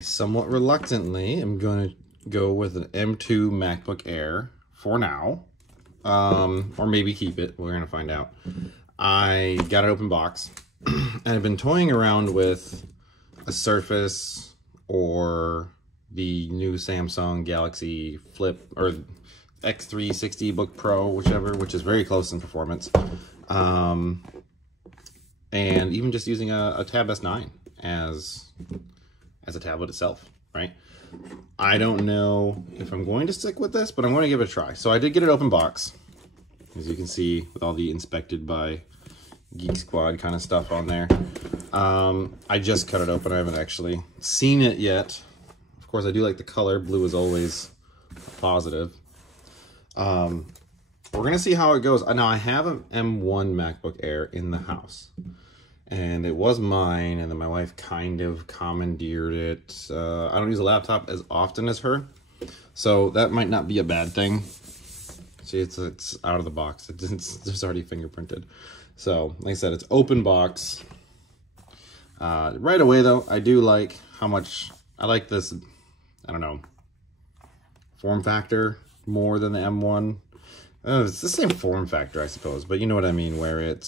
Somewhat reluctantly, I'm going to go with an M2 MacBook Air for now, or maybe keep it. We're going to find out. I got an open box, and I've been toying around with a Surface or the new Samsung Galaxy Flip or X360 Book Pro, whichever, which is very close in performance, and even just using a Tab S9 as a tablet itself, right? I don't know if I'm going to stick with this, but I'm going to give it a try. So I did get an open box, as you can see, with all the inspected by Geek Squad kind of stuff on there. I just cut it open. I haven't actually seen it yet. Of course, I do like the color. Blue is always positive. We're going to see how it goes. Now, I have an M1 MacBook Air in the house. And it was mine, and then my wife kind of commandeered it. I don't use a laptop as often as her, so that might not be a bad thing. See, it's out of the box. It's already fingerprinted. So, like I said, it's open box. Right away, though, I do like how much I like this, I don't know, form factor more than the M1. It's the same form factor, I suppose, but you know what I mean, where it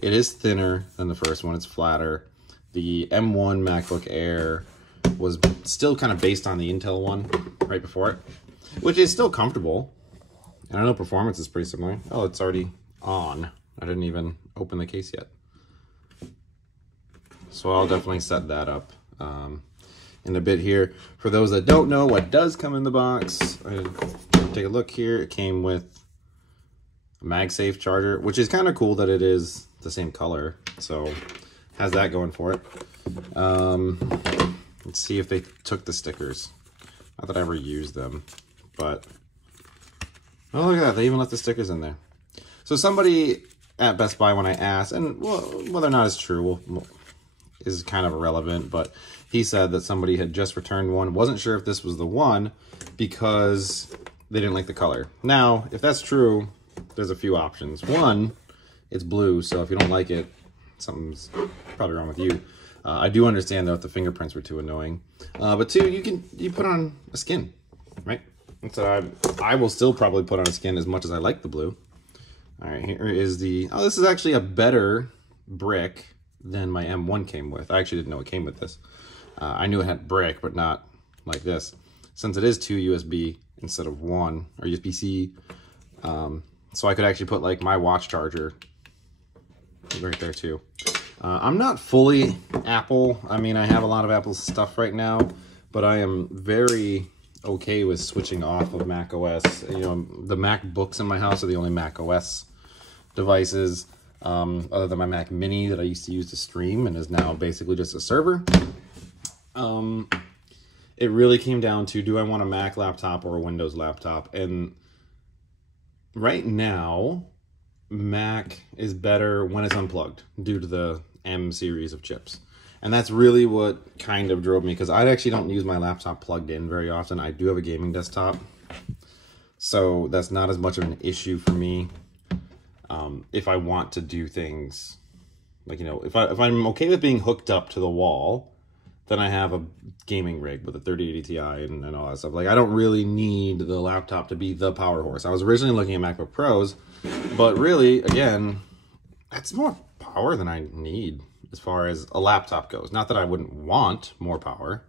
is thinner than the first one. It's flatter. The M1 MacBook Air was still kind of based on the Intel one right before it, which is still comfortable. And I know performance is pretty similar. Oh, it's already on. I didn't even open the case yet. So I'll definitely set that up in a bit here. For those that don't know what does come in the box, take a look here. It came with a MagSafe charger, which is kind of cool that it is the same color, so has that going for it. Let's see if they took the stickers. Not that I ever used them, but oh, look at that, they even left the stickers in there. So somebody at Best Buy, when I asked, and well, whether or not it's true is kind of irrelevant, but he said that somebody had just returned one, wasn't sure if this was the one because they didn't like the color. Now, if that's true, there's a few options. One, it's blue, so if you don't like it, something's probably wrong with you. I do understand, though, if the fingerprints were too annoying. But two, you put on a skin, right? And so I will still probably put on a skin as much as I like the blue. All right, here is the... Oh, this is actually a better brick than my M1 came with. I actually didn't know it came with this. I knew it had brick, but not like this. Since it is 2 USB instead of 1, or USB-C, so I could actually put, like, my watch charger right there too. I'm not fully Apple. I mean, I have a lot of Apple stuff right now, but I am very okay with switching off of Mac OS. You know, the MacBooks in my house are the only Mac OS devices, other than my Mac Mini that I used to use to stream and is now basically just a server. It really came down to, do I want a Mac laptop or a Windows laptop? And right now, Mac is better when it's unplugged due to the M series of chips. And that's really what kind of drove me, because I actually don't use my laptop plugged in very often. I do have a gaming desktop, so that's not as much of an issue for me. If I want to do things, like, you know, if I'm okay with being hooked up to the wall, then I have a gaming rig with a 3080 Ti and all that stuff. Like, I don't really need the laptop to be the power horse. I was originally looking at MacBook Pros, but really, again, that's more power than I need as far as a laptop goes. Not that I wouldn't want more power,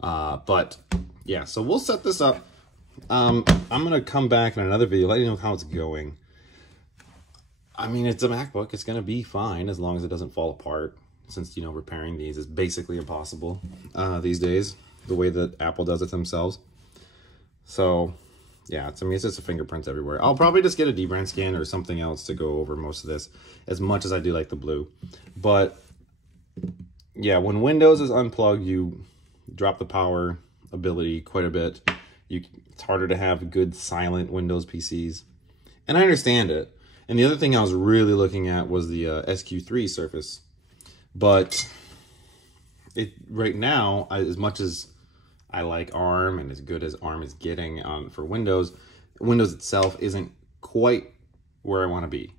but yeah, so we'll set this up. I'm going to come back in another video, let you know how it's going. I mean, it's a MacBook. It's going to be fine as long as it doesn't fall apart, since, you know, repairing these is basically impossible these days, the way that Apple does it themselves. So yeah, I mean, it's just fingerprints everywhere. I'll probably just get a dbrand scan or something else to go over most of this, as much as I do like the blue. But yeah, when Windows is unplugged, you drop the power ability quite a bit. It's harder to have good silent Windows PCs. And I understand it. And the other thing I was really looking at was the SQ3 Surface. But right now, as much as I like ARM and as good as ARM is getting for Windows, Windows itself isn't quite where I want to be,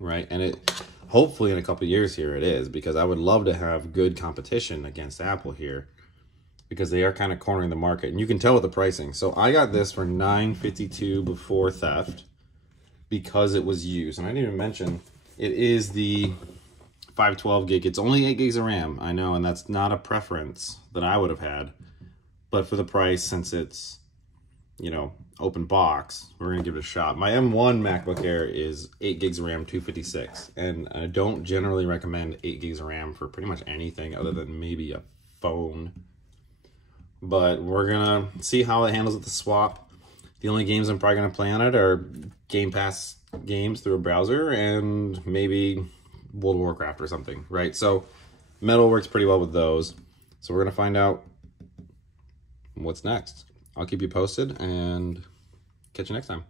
right? And it hopefully in a couple of years here it is, because I would love to have good competition against Apple here. because they are kind of cornering the market, and you can tell with the pricing. So I got this for $952 before theft because it was used. And I didn't even mention it is the 512 gig. It's only 8 gigs of RAM, I know, and that's not a preference that I would have had. But for the price, since it's, you know, open box, we're gonna give it a shot. My M1 MacBook Air is 8 gigs of RAM, 256, and I don't generally recommend 8 gigs of RAM for pretty much anything other than maybe a phone. But we're gonna see how it handles with the swap. The only games I'm probably gonna play on it are Game Pass games through a browser and maybe World of Warcraft or something, right? So Metal works pretty well with those. So we're gonna find out what's next. I'll keep you posted and catch you next time.